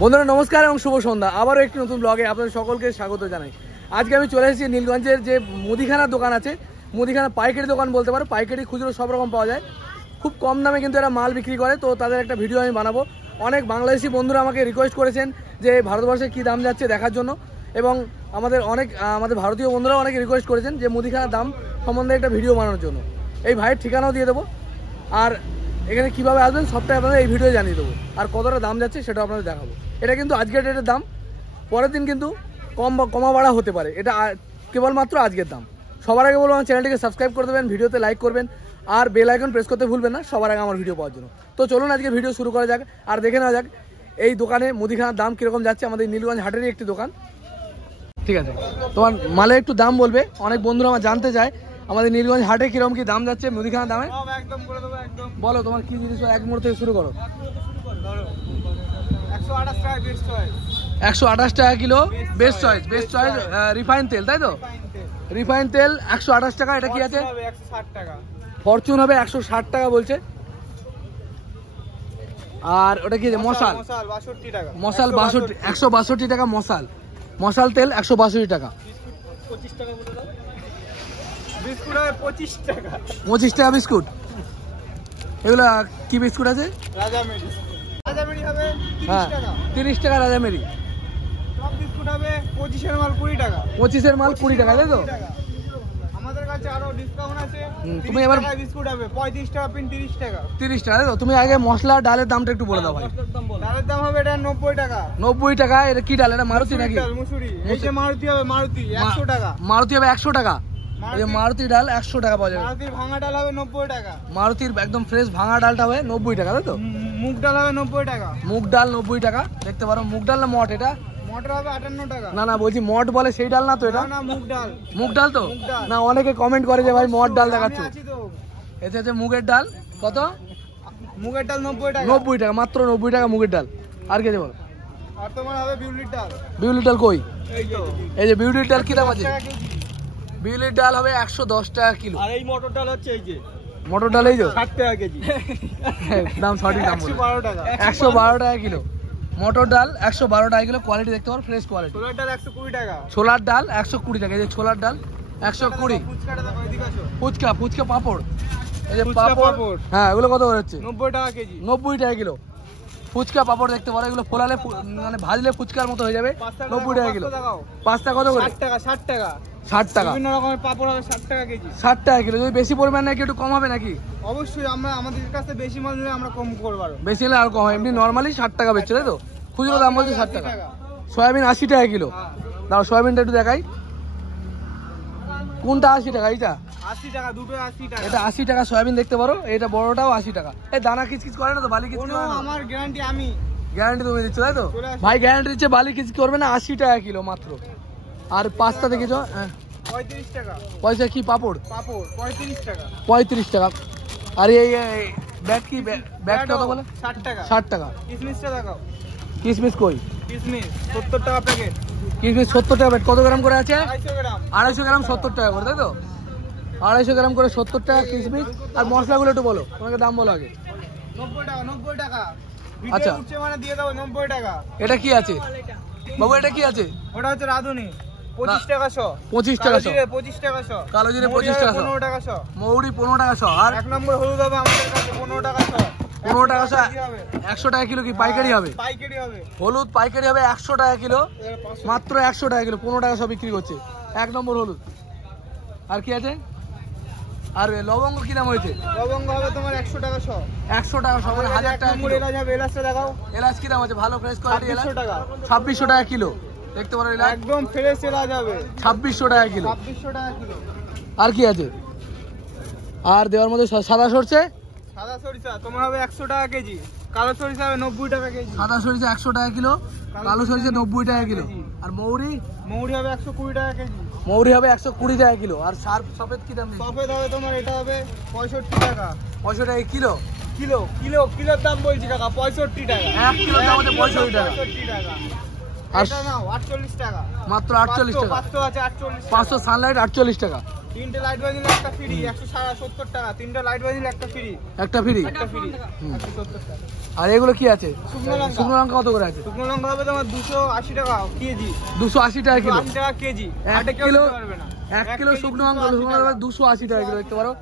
বন্ধুরা নমস্কার এবং শুভ সন্ধ্যা। আবারও একটি নতুন ব্লগে আপনাদের সকলকে স্বাগত জানাই। আজকে আমি চলে এসেছি নীলগঞ্জের যে মুদিখানার দোকান আছে, মুদিখানা পাইকারি দোকান বলতে পারো, পাইকারি খুচরো সব রকম পাওয়া যায়, খুব কম দামে কিন্তু এরা মাল বিক্রি করে। তো তাদের একটা ভিডিও আমি বানাবো। অনেক বাংলাদেশি বন্ধুরা আমাকে রিকোয়েস্ট করেছেন যে ভারতবর্ষে কী দাম যাচ্ছে দেখার জন্য, এবং আমাদের ভারতীয় বন্ধুরাও অনেকে রিকোয়েস্ট করেছেন যে মুদিখানার দাম সম্বন্ধে একটা ভিডিও বানানোর জন্য। এই ভাইয়ের ঠিকানাও দিয়ে দেবো, আর এখানে কীভাবে আসবেন সবটাই আপনাদের এই ভিডিও জানিয়ে দেবো, আর কতটা দাম যাচ্ছে সেটাও আপনাদের দেখাবো। এটা কিন্তু আজকের ডেটের দাম, পরের দিন কিন্তু কমা বাড়া হতে পারে, এটা কেবলমাত্র আজকের দাম। সবার আগে বলবো আমার চ্যানেলটিকে সাবস্ক্রাইব করে দেবেন, ভিডিওতে লাইক করবেন, আর বেল আইকন প্রেস করতে ভুলবেন না সবার আগে আমার ভিডিও পাওয়ার জন্য। তো চলুন আজকে ভিডিও শুরু করা যাক, আর দেখে নেওয়া যাক এই দোকানে মুদিখানার দাম কীরকম যাচ্ছে। আমাদের নীলগঞ্জ হাটেরই একটি দোকান, ঠিক আছে? তোমার মালে একটু দাম বলবে, অনেক বন্ধুরা আমার জানতে চায় আমাদের নীলগঞ্জ হাটে কিরকম কি দাম যাচ্ছে মুদিখানার দামে। বলো তোমার কি জিনিস, এক মুহূর্ত থেকে শুরু করো। 128 টাকা কিলো বেস্ট চয়েস রিফাইন তেল, তাই তো? রিফাইন তেল 128 টাকা। এটা কি আছে? ফরচুন হবে 160 টাকা বলছে। আর ওটা কি মশাল 162 টাকা। 162 তেল 162 টাকা। 25 টাকা বিস্কুট। এগুলা কি বিস্কুট আছে? হ্যাঁ 30 টাকা রাজামেরি। 25-এর মাল 20 টাকা, তাই তো? আমাদের কাছে আরো ডিসকাউন্ট আছে। তুমি এবার বিস্কুট হবে 35 টাকা পিন, 30 টাকা, তাই তো? তুমি আগে মশলা ডালের দামটা একটু বলে দাও ভাই। ডালের দাম হবে এটা 90 টাকা। 90 টাকা। এটা কি ডাল? এটা মারুতি নাকি? মুসুরি। এই যে মারুতি হবে, মারুতি 100 টাকা। মারুতি হবে 100 টাকা। এই যে মারুতি ডাল 100 টাকা পাওয়া যাবে। মারুতির ভাঙা ডাল হবে 90 টাকা। মারুতির একদম ফ্রেশ ভাঙা ডালটা হবে 90 টাকা, তাই তো? মুগ ডাল হবে 90 টাকা। মুগ ডাল 90 টাকা। দেখতে পারো মুগ ডাল না মট? এটা মটর হবে 58 টাকা। না বলছি মট বলে সেই ডাল না তো? এটা না মুগ ডাল তো না? অনেকে কমেন্ট করে যে ভাই মট ডাল দেখাচ্ছ। এটা হচ্ছে মুগের ডাল। কত? মুগের ডাল 90 টাকা। 90 টাকা, মাত্র 90 টাকা মুগের ডাল। আর কি দেবো? আর তোমার হবে বিউলির ডাল। বিউলির ডাল কই? এই যে বিউলির ডাল কি দাম আছে? 10 টাকা কেজি। বিউলির ডাল হবে 110 টাকা কিলো। আর এই মটর ডাল হচ্ছে এই যে মটর ডাল, এই যে 60 টাকা কেজি। দাম সঠিক দাম বলে 112 টাকা। 112 টাকা কিলো মটর ডাল। 112 টাকা কিলো। কোয়ালিটি দেখতে পারো, ফ্রেশ কোয়ালিটি। ছোলার ডাল 120 টাকা। ছোলার ডাল 120 টাকা। এই যে ছোলার ডাল 120। ফুচকা পাপড়, এই যে পাপড়, হ্যাঁ এগুলো কত করে হচ্ছে? 90 টাকা কেজি। 90 টাকা কিলো। ফুচকা পাপড় দেখতে পারো, এগুলো ফোলালে মানে ভাজলে ফুচকার মতো হয়ে যাবে। 90 টাকা কিলো। পাঁচটা কত করে? 60 টাকা। 60 টাকা। বিভিন্ন রকমের পাপড় হবে 60 টাকা কেজি। 60 টাকা কিলো। যদি বেশি পরিমাণ নাকি একটু কম হবে নাকি? অবশ্যই, আমাদের কাছে বেশি মাল নিলে আমরা কম করব। বেশি হলে আর কম হয়। এমনি নরমালি 60 টাকা বেচছে, তাই তো? খুচরো দাম বলছে 60 টাকা। সয়াবিন 80 টাকা কিলো। দাঁড়াও সয়াবিনটা একটু দেখাই। কোনটা 80 টাকা? এইটা 80 টাকা, দুটো 80 টাকা। এটা 80 টাকা সয়াবিন দেখতে পারো। এটা বড়টাও 80 টাকা। এই দানা কিচকিচ করে না তো? বালি কিচকিচ করে না? আমার গ্যারান্টি, আমি গ্যারান্টি তুমি দিচ্ছ, তাই তো? ভাই গ্যারান্টি দিচ্ছে, বালি কিচকিচ করবে না। 80 টাকা কিলো মাত্র। আর পাঁচটা দেখেছো? হ্যাঁ 35 টাকা। পয়সা কি? পাপড় 35 টাকা। 35 টাকা। আর এই ব্যাগ কি? ব্যাগ কত বলে? 60 টাকা। 60 টাকা। কিসমিসটা দেখাও। কিসমিস কই? কিসমিস 70 টাকা প্যাকেট। কিসমিস 70 টাকা প্যাকেট। কত গ্রাম করে আছে? 250 গ্রাম। 250 গ্রাম 70 টাকা করে, তাই তো? 250 গ্রাম করে 70 টাকা কিসমিস। আর মশলাগুলো একটু বলো, তোমাকে দাম বলো আগে। 90 টাকা। আচ্ছা উঠছে মানে দিয়ে দাও 90 টাকা। এটা কি আছে বাবু? এটা কি আছে? ওটা হচ্ছে রাঁধুনি 25 টাকা 100। 25 টাকা 100। 25 টাকা 100। কালো জিরে 25 টাকা 15 টাকা 100। মৌরি 15 টাকা 100। আর এক নম্বর হলুদ হবে আমাদের কাছে 15 টাকা 100। 15 টাকা 100 টাকা কিলো। কি পাইকারি হবে? পাইকারি হবে। হলুদ পাইকারি হবে 100 টাকা কিলো, মাত্র 100 টাকা কিলো। 15 টাকা সব বিক্রি করছে। এক নম্বর হলুদ। আর কি আছে? আর লবঙ্গ কি দাম হয়েছে? লবঙ্গ হবে তোমার 100 টাকা 100। 100 টাকা 100 মানে 1000 টাকা কিলো। এলাচ হবে, এলাচটা দেখাও। এলাচ কি দাম আছে? ভালো ফ্রেশ কোয়ালিটি এলাচ 2600 টাকা। 2600 টাকা কিলো। দেখতে পারো এলাচ একদম ফ্রেশ এলাচ হবে 2600 টাকা কিলো। 2600 টাকা কিলো। আর কি আছে? আর দেওয়ার মধ্যে সাদা সরষে, সাদা সরিষা তোমার হবে 100 টাকা কেজি। কালো সরিষা হবে 90 টাকা কেজি। সাদা সরিষা 100 টাকা কিলো, কালো সরিষা 90 টাকা কিলো। আর মৌরি হবে 120 টাকা কেজি। মৌরি হবে 120 টাকা কিলো। আর সফেদ কি দাম? সফেদ হবে তোমার, এটা হবে 65 টাকা। 65 টাকা কিলো। কিলোর দাম বলছি কাকা 65 টাকা। 1 কিলোর দাম হচ্ছে 65 টাকা। আর এটা নাও 48 টাকা মাত্র 48 টাকা। 500 আছে 48 500 সানলাইট 48 টাকা। তিনটে লাইট বাজিলে একটা ফ্রি 170 টাকা। তিনটে লাইট বাজিলে একটা ফ্রি একটা ফ্রি। 170 টাকা। আর এগুলো কি আছে? শুকনো লঙ্কা। শুকনো লঙ্কা কত করে আছে? শুকনো লঙ্কা হবে তোমার 280 টাকা কেজি। 280 টাকা কিলো। 280 টাকা কেজি। 1 কিলো 1 কিলো শুকনো লঙ্কা 280 টাকা কিলো, দেখতে পারো।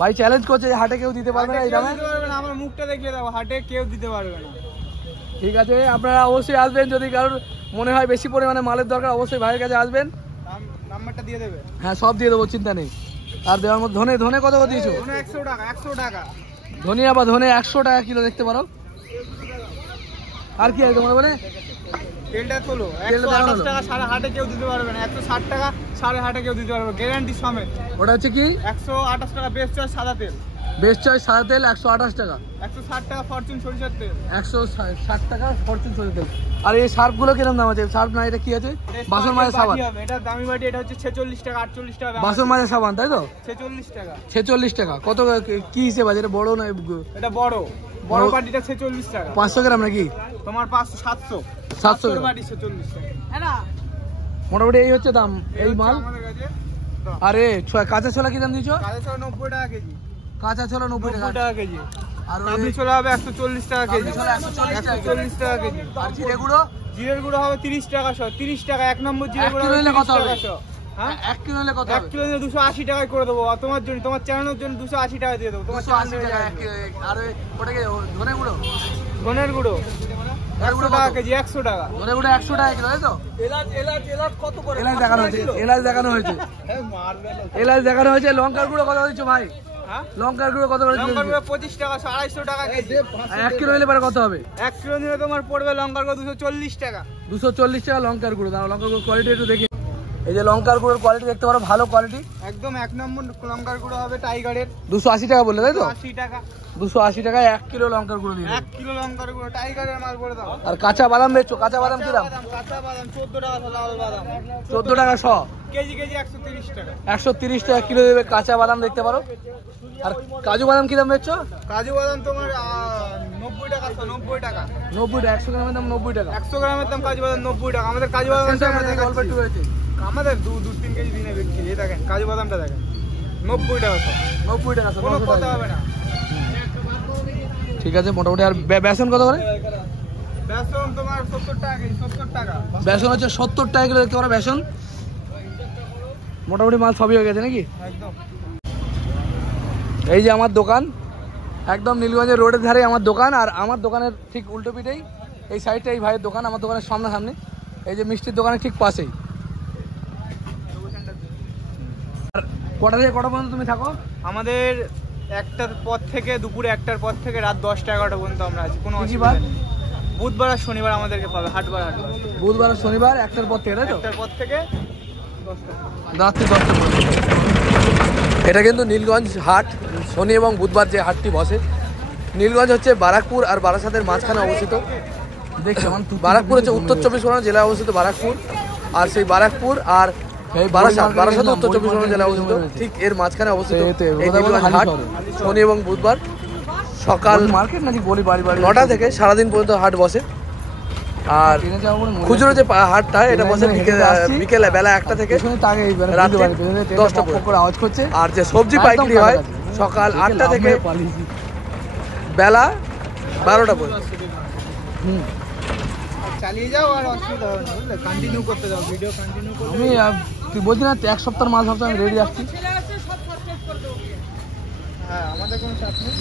ভাই চ্যালেঞ্জ করছে যে হাটে কেউ দিতে পারবে না এই দামে। আমার মুখটা দেখিয়ে দাও, হাটে কেউ দিতে পারবে না। ঠিক আছে, আপনারা অবশ্যই আসবেন। যদি কারোর মনে হয় বেশি পরিমাণে মালের দরকার, অবশ্যই ভাইয়ের কাছে আসবেন। নাম্বারটা দিয়ে দেবে। হ্যাঁ, সব দিয়ে দেবো, চিন্তা নেই। আর দেওয়ার মধ্যে ধনে ধনে কত করে দিয়েছো? 100 টাকা 100 টাকা। ধনিয়া বা ধনে 100 টাকা কিলো, দেখতে পারো। আর কি আছে তোমার বলে? তেলটা তোলো 128 টাকা, সারা হাটে কেউ দিতে পারবে না। 160 টাকা সারা হাটে কেউ দিতে পারবে, গ্যারান্টি সমেত। ওটা হচ্ছে কি? 128 টাকা বেস্ট চয়েস সাদা তেল। বেস্ট চয়েস সাদা তেল 128 টাকা। 160 টাকা ফরচুন সরিষার তেল। 160 টাকা ফরচুন সরিষার তেল। আর এই সার্ফগুলো কিরকম দাম আছে? সার্ফ না, এটা কি আছে? বাসন মাজা সাবান। এটা দামি বাটি, এটা হচ্ছে 46 টাকা 48 টাকা। বাসন মাজা সাবান, তাই তো? 46 টাকা। 46 টাকা। কত কি হিসেব আছে? এটা বড় না? এটা বড় বাটিটা 46 টাকা। 500 গ্রাম নাকি? তোমার 500 700 700 বাটি 46 টাকা। মোটামুটি এই হচ্ছে দাম এই মাল। আমাদের কাছে আরে কাঁচা ছোলা কি দাম দিয়েছো? কাঁচা ছোলা 90 টাকা কেজি। কাঁচা ছোলা 90 টাকা। 90 টাকা কেজি। আর কাবলি ছোলা হবে 140 টাকা কেজি। 140 টাকা কেজি। আর জিরে গুঁড়ো? জিরের গুঁড়ো হবে 30 টাকা শ। 30 টাকা 1 নম্বর জিরে এক গুঁড়ো কিলো হবে নিলে 30 কত হবে? টাকা শ। হ্যাঁ 1 কিলো নিলে কত 1 হবে? কিলো নিলে 280 টাকায় করে দেবো। আর তোমার জন্য, তোমার চ্যানেলের জন্য 280 টাকা দিয়ে দেবো। তোমার 280 টাকা। আর ওটা কি ধনে গুঁড়ো? ধনের গুঁড়ো 100 টাকা কেজি। 100 টাকা। ধনে গুঁড়ো 100 টাকা কিলো, তাই তো? এলাচ কত করে? এলাচ দেখানো হয়েছে, এলাচ দেখানো হয়েছে, এলাচ দেখানো হয়েছে। লঙ্কার গুঁড়ো কত দিচ্ছ ভাই? হ্যাঁ লঙ্কার গুঁড়ো কত করে দিচ্ছ? লঙ্কার গুঁড়ো 25 টাকা 250 টাকা কেজি। 1 কিলো নিলে পরে কত হবে? 1 কিলো নিলে তোমার পড়বে লঙ্কার গুঁড়ো 240 টাকা। 240 টাকা লঙ্কার গুঁড়ো। দাও লঙ্কার গুঁড়ো কোয়ালিটি একটু দেখি। এই যে লঙ্কার গুঁড়োর কোয়ালিটি দেখতে পারো, ভালো কোয়ালিটি। একদম 1 নম্বর লঙ্কার গুঁড়ো হবে টাইগারের। 280 টাকা বললে, তাই তো? 80 টাকা। 280 টাকায় 1 কিলো লঙ্কার গুঁড়ো দিয়ে 1 কিলো লঙ্কার গুঁড়ো টাইগারের মাল করে দাও। আর কাঁচা বাদাম বেচছো? কাঁচা বাদাম কি দাম? কাঁচা বাদাম 14 টাকা লাল বাদাম। 14 টাকা শ। কেজি 130 টাকা। 130 টাকা কিলো দেবে কাঁচা বাদাম, দেখতে পারো। আর কাজু বাদাম কি দাম বেচছো? কাজু বাদাম তোমার 90 টাকা 90 টাকা। 90 টাকা। 100 গ্রামের দাম 90 টাকা। 100 গ্রামের দাম কাজু বাদাম 90 টাকা। আমাদের কাজু বাদাম অল্প একটু হয়েছে। আমাদের 2-3 কেজি দিনে বিক্রি। এই দেখেন কাজু বাদামটা দেখেন 90 টাকা। 90 টাকা, কোনো কথা হবে না। ঠিক আছে মোটামুটি। আর বেসন কত করে? বেসন তোমার 70 টাকা কেজি। 70 টাকা। বেসন হচ্ছে 70 টাকা কিলো, দেখতে পারো বেসন। মোটামুটি মাল সবই হয়ে গেছে নাকি? একদম। এই যে আমার দোকান, একদম নীলগঞ্জের রোডের ধারে আমার দোকান। আর আমার দোকানের ঠিক উল্টো পিঠেই এই সাইডটা এই ভাইয়ের দোকান। আমার দোকানের সামনাসামনি এই যে মিষ্টির দোকানের ঠিক পাশেই। আর কটা থেকে কটা পর্যন্ত তুমি থাকো? আমাদের একটার পর থেকে, দুপুরে 1টার পর থেকে রাত 10টা 11টা পর্যন্ত আমরা আছি। কোনো কি অসুবিধা বার? নেই। বুধবার আর শনিবার আমাদেরকে পাবে। হাটবার বুধবার আর শনিবার 1টার পর থেকে, তাই তো? 1টার পর থেকে 10টা। রাত্রি 10টা পর্যন্ত। এটা কিন্তু নীলগঞ্জ হাট। শনি এবং বুধবার যে হাটটি বসে। নীলগঞ্জ হচ্ছে বারাকপুর আর বারাসাতের মাঝখানে অবস্থিত। বারাকপুর হচ্ছে উত্তর 24 পরগনা জেলায় অবস্থিত বারাকপুর। আর সেই বারাকপুর আর বারাসাত উত্তর 24 পরগনা জেলায় অবস্থিত। ঠিক এর মাঝখানে অবস্থিত এই নীলগঞ্জ হাট। শনি এবং বুধবার সকাল মার্কেট নাকি বলি বাড়ি 9টা থেকে সারাদিন পর্যন্ত হাট বসে। আর খুচরো যে হাটটা এটা বসে বিকেলে বেলা 1টা থেকে রাত্রি 10টা পর্যন্ত। আর যে সবজি পাইকারি হয় সকাল 8টা থেকে বেলা 12টা পর্যন্ত। চালিয়ে যাও, আর অসুবিধা হবে না, বুঝলে? কন্টিনিউ করতে যাও, ভিডিও কন্টিনিউ করতে। আমি তুই বলছি না 1 সপ্তাহ মাল ভাবছি আমি রেডি আসছি। হ্যাঁ আমাদের কোনো চাপ নেই।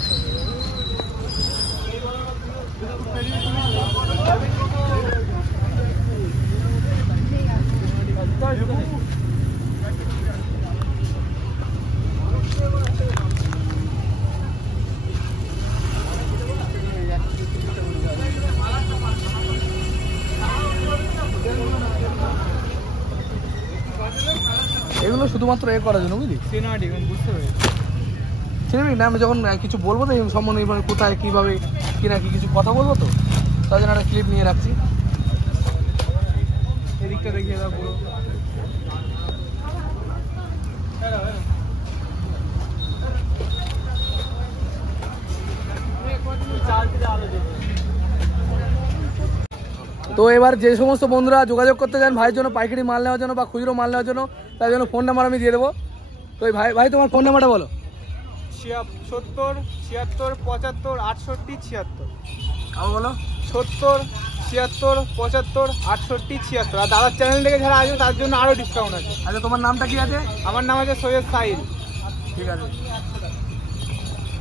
এগুলো শুধুমাত্র এ করার জন্য, বুঝলি? সিনেমাটিক বুঝতে পেরেছি। সিনেমিক না, আমি যখন কিছু বলবো তো এই সম্বন্ধে, এবার কোথায় কীভাবে কি না কি কিছু কথা বলবো, তো তার জন্য একটা ক্লিপ নিয়ে রাখছি। এদিকটা দেখিয়ে দাও পুরো। তো এবার যে সমস্ত বন্ধুরা যোগাযোগ করতে চান ভাইয়ের জন্য পাইকারি মাল নেওয়ার জন্য বা খুচরো মাল নেওয়ার জন্য, তার জন্য ফোন নাম্বার আমি দিয়ে দেবো। তো এই ভাই তোমার ফোন নাম্বারটা বলো। 70 76 75 68 76। আবার বলো। 70 76 75 68 76। আর দাদার চ্যানেল থেকে যারা আসবে তার জন্য আরো ডিসকাউন্ট আছে। আচ্ছা তোমার নামটা কি আছে? আমার নাম আছে সৈয়দ সাহিল। ঠিক আছে।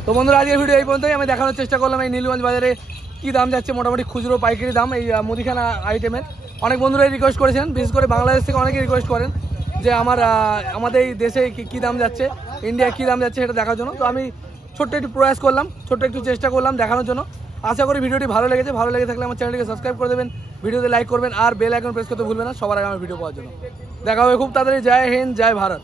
তো বন্ধুরা আজকের ভিডিও এই পর্যন্তই। আমি দেখানোর চেষ্টা করলাম এই নীলগঞ্জ বাজারে কী দাম যাচ্ছে, মোটামুটি খুচরো পাইকারি দাম এই মুদিখানা আইটেমের। অনেক বন্ধুরাই রিকোয়েস্ট করেছেন, বিশেষ করে বাংলাদেশ থেকে অনেকেই রিকোয়েস্ট করেন যে আমাদের এই দেশে কী দাম যাচ্ছে, ইন্ডিয়ায় কী দাম যাচ্ছে সেটা দেখার জন্য। তো আমি ছোট্ট একটু প্রয়াস করলাম, ছোট্ট একটু চেষ্টা করলাম দেখানোর জন্য। আশা করি ভিডিওটি ভালো লেগেছে। ভালো লেগে থাকলে আমার চ্যানেলটিকে সাবস্ক্রাইব করে দেবেন, ভিডিওতে লাইক করবেন আর বেল আইকন প্রেস করতে ভুলবেন না সবার আগে আমার ভিডিও পাওয়ার জন্য। দেখা হবে খুব তাড়াতাড়ি। জয় হিন্দ, জয় ভারত।